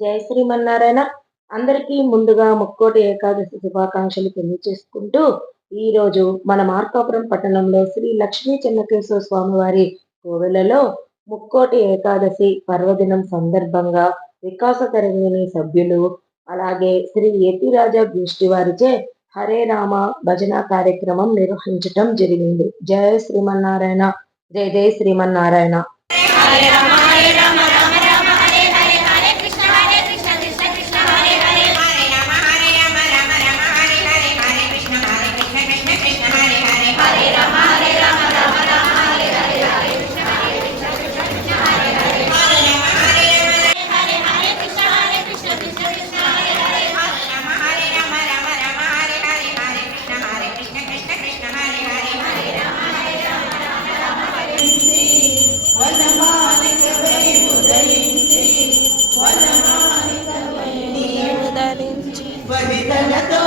జై శ్రీమన్నారాయణ. అందరికీ ముందుగా ముక్కోటి ఏకాదశి శుభాకాంక్షలు తెలియజేసుకుంటూ, ఈరోజు మన మార్కాపురం పట్టణంలో శ్రీ లక్ష్మీ చెన్నకేశవ స్వామి వారి కోవెలలో ముక్కోటి ఏకాదశి పర్వదినం సందర్భంగా వికాస తరంగిణి సభ్యులు, అలాగే శ్రీ యతిరాజ గోష్ఠి వారిచే హరే రామ భజన కార్యక్రమం నిర్వహించటం జరిగింది. జై శ్రీమన్నారాయణ. జై జై శ్రీమన్నారాయణ. హరే రామ హరే రామ రామ రామ హరే హరే హరే కృష్ణ కృష్ణ కృష్ణ హరే హరే హరే రామ రామ రామ హరే హరే హరే కృష్ణ కృష్ణ కృష్ణ హరే హరే హరే రామ రామ రామ హరే హరే హరే కృష్ణ కృష్ణ హరే హరే హరే రామ హరే హరే కృష్ణ కృష్ణ కృష్ణ హరే హరే హరే రామ రామ రామ హరే హరే హరే కృష్ణ కృష్ణ కృష్ణ హరే హరే హరే రామ రామ హరే వహితలతో